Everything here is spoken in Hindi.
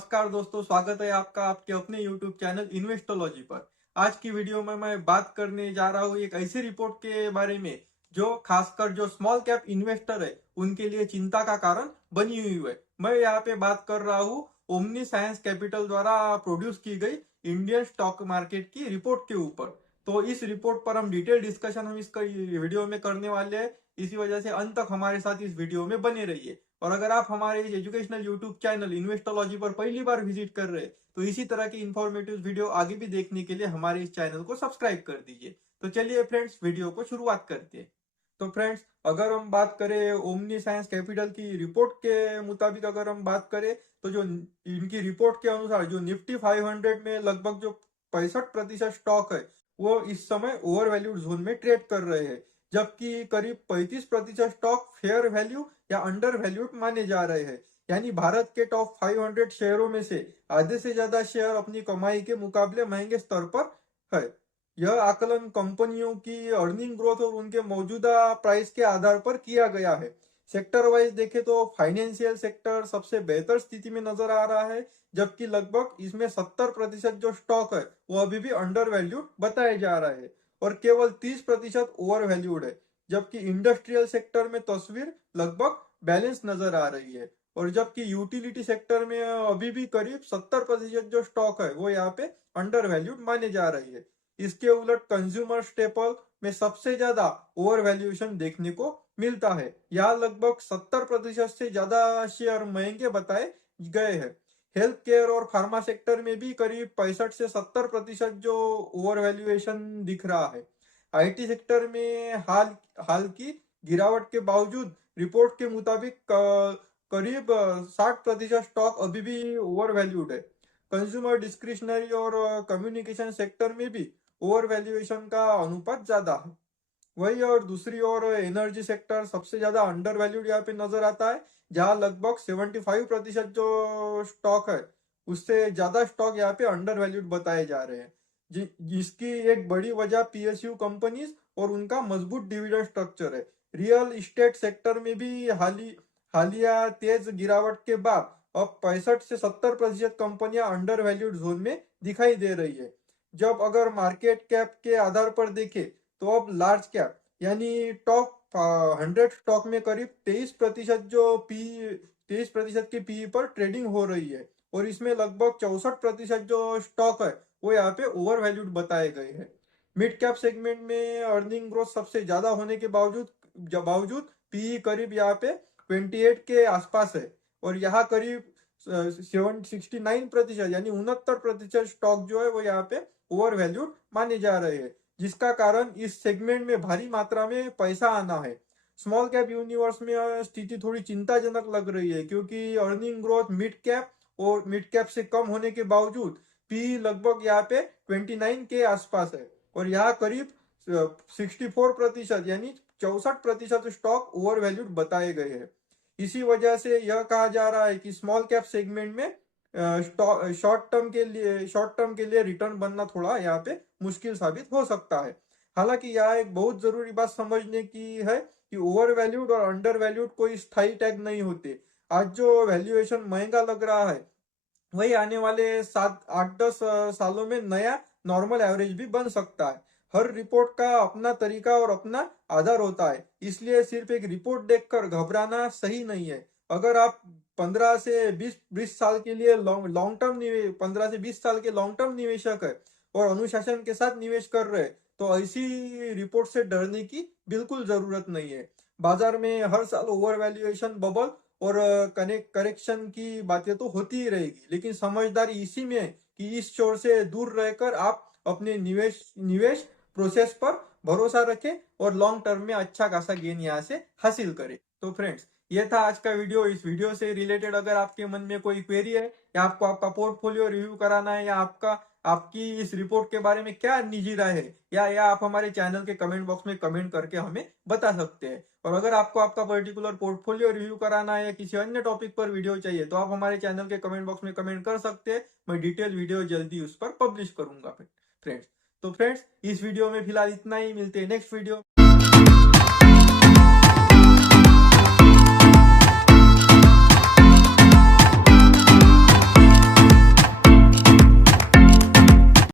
नमस्कार दोस्तों, स्वागत है आपका आपके अपने YouTube चैनल इन्वेस्टोलॉजी पर। आज की वीडियो में मैं बात करने जा रहा हूँ एक ऐसी रिपोर्ट के बारे में जो खासकर जो स्मॉल कैप इन्वेस्टर है उनके लिए चिंता का कारण बनी हुई है। मैं यहाँ पे बात कर रहा हूँ ओमनी साइंस कैपिटल द्वारा प्रोड्यूस की गई इंडियन स्टॉक मार्केट की रिपोर्ट के ऊपर। तो इस रिपोर्ट पर हम डिटेल डिस्कशन हम इसका वीडियो में करने वाले हैं। इसी वजह से अंत तक हमारे साथ इस वीडियो में बने रहिए। और अगर आप हमारे इस एजुकेशनल यूट्यूब चैनल इन्वेस्टोलॉजी पर पहली बार विजिट कर रहे हैं तो इसी तरह की इंफॉर्मेटिव वीडियो आगे भी देखने के लिए हमारे इस चैनल को सब्सक्राइब कर दीजिए। तो चलिए फ्रेंड्स, वीडियो को शुरुआत करते हैं। तो फ्रेंड्स, अगर हम बात करें ओमनी साइंस कैपिटल की रिपोर्ट के मुताबिक अगर हम बात करें तो जो इनकी रिपोर्ट के अनुसार जो निफ्टी 500 में लगभग जो 65% स्टॉक है वो इस समय ओवर वैल्यूड जोन में ट्रेड कर रहे हैं, जबकि करीब 35% स्टॉक फेयर वैल्यू या अंडर वैल्यूड माने जा रहे हैं। यानी भारत के टॉप 500 शेयरों में से आधे से ज्यादा शेयर अपनी कमाई के मुकाबले महंगे स्तर पर है। यह आकलन कंपनियों की अर्निंग ग्रोथ और उनके मौजूदा प्राइस के आधार पर किया गया है। सेक्टर वाइज देखें तो फाइनेंशियल सेक्टर सबसे बेहतर स्थिति में नजर आ रहा है, जबकि लगभग इसमें 70% जो स्टॉक है वो अभी भी अंडर वैल्यूड बताए जा रहे हैं और केवल 30% ओवर वैल्यूड है। जबकि इंडस्ट्रियल सेक्टर में तस्वीर लगभग बैलेंस नजर आ रही है और जबकि यूटिलिटी सेक्टर में अभी भी करीब 70% जो स्टॉक है वो यहाँ पे अंडर वैल्यूड माने जा रही है। इसके उलट कंज्यूमर स्टेपल में सबसे ज्यादा ओवर वैल्यूएशन देखने को मिलता है। यहाँ लगभग 70% से ज्यादा शेयर महंगे बताए गए हैं। हेल्थ केयर और फार्मा सेक्टर में भी करीब 65 से 70% जो ओवर वैल्यूएशन दिख रहा है। आईटी सेक्टर में हाल की गिरावट के बावजूद रिपोर्ट के मुताबिक करीब 60% स्टॉक अभी भी ओवर वैल्यूड है। कंज्यूमर डिस्क्रिशनरी और कम्युनिकेशन सेक्टर में भी ओवर वैल्यूएशन का अनुपात ज्यादा है। वही और दूसरी ओर एनर्जी सेक्टर सबसे ज्यादा अंडर वैल्यूड यहाँ पे नजर आता है, जहां लगभग 75% जो स्टॉक है उससे ज्यादा स्टॉक यहाँ पे अंडर वैल्यूड बताए जा रहे हैं। जिसकी एक बड़ी वजह पीएसयू कंपनीज और उनका मजबूत डिविडेंड स्ट्रक्चर है। रियल इस्टेट सेक्टर में भी हालिया तेज गिरावट के बाद अब 65 से 70% कंपनियां अंडर वैल्यूड जोन में दिखाई दे रही है। जब अगर मार्केट कैप के आधार पर देखें तो अब लार्ज कैप यानी टॉप 100 स्टॉक में करीब 23% जो पी 23% की पी पर ट्रेडिंग हो रही है और इसमें लगभग 64% जो स्टॉक है वो यहाँ पे ओवर वैल्यूड बताए गए हैं। मिड कैप सेगमेंट में अर्निंग ग्रोथ सबसे ज्यादा होने के बावजूद पी करीब यहाँ पे 28 के आसपास है और यहाँ करीब 69% यानी 69% स्टॉक जो है वो यहाँ पे ओवर वैल्यूड माने जा रहे हैं, जिसका कारण इस सेगमेंट में भारी मात्रा में पैसा आना है। स्मॉल कैप यूनिवर्स में स्थिति थोड़ी चिंताजनक लग रही है क्योंकि अर्निंग ग्रोथ मिड कैप से कम होने के बावजूद पी लगभग यहाँ पे 29 के आसपास है और यहाँ करीब 64% यानी 64% स्टॉक ओवर वैल्यूड बताए गए हैं। इसी वजह से यह कहा जा रहा है कि स्मॉल कैप सेगमेंट में शॉर्ट टर्म के लिए रिटर्न बनना थोड़ा यहाँ पे मुश्किल साबित हो सकता है। हालांकि यह एक बहुत जरूरी बात समझने की है कि ओवर वैल्यूड और अंडर वैल्यूड कोई स्थायी टैग नहीं होते। आज जो वैल्यूएशन महंगा लग रहा है वही आने वाले 7 8 10 सालों में नया नॉर्मल एवरेज भी बन सकता है। हर रिपोर्ट का अपना तरीका और अपना आधार होता है, इसलिए सिर्फ एक रिपोर्ट देखकर घबराना सही नहीं है। अगर आप 15 से 20 साल के लिए लॉन्ग टर्म 15 से 20 साल के लॉन्ग टर्म निवेशक है और अनुशासन के साथ निवेश कर रहे हैं तो ऐसी रिपोर्ट से डरने की बिल्कुल जरूरत नहीं है। बाजार में हर साल ओवर वैल्यूएशन बबल और करेक्शन की बातें तो होती ही रहेगी, लेकिन समझदारी इसी में है कि इस शोर से दूर रहकर आप अपने निवेश प्रोसेस पर भरोसा रखें और लॉन्ग टर्म में अच्छा खासा गेन यहाँ से हासिल करें। तो फ्रेंड्स, ये था आज का वीडियो। इस वीडियो से रिलेटेड अगर आपके मन में कोई क्वेरी है या आपको आपका पोर्टफोलियो रिव्यू कराना है या आपकी इस रिपोर्ट के बारे में क्या निजी राय है या आप हमारे चैनल के कमेंट बॉक्स में कमेंट करके हमें बता सकते हैं। और अगर आपको आपका पर्टिकुलर पोर्टफोलियो रिव्यू कराना है या किसी अन्य टॉपिक पर वीडियो चाहिए तो आप हमारे चैनल के कमेंट बॉक्स में कमेंट कर सकते हैं। मैं डिटेल वीडियो जल्दी उस पर पब्लिश करूंगा फ्रेंड्स। तो फ्रेंड्स, इस वीडियो में फिलहाल इतना ही, मिलते हैं नेक्स्ट वीडियो।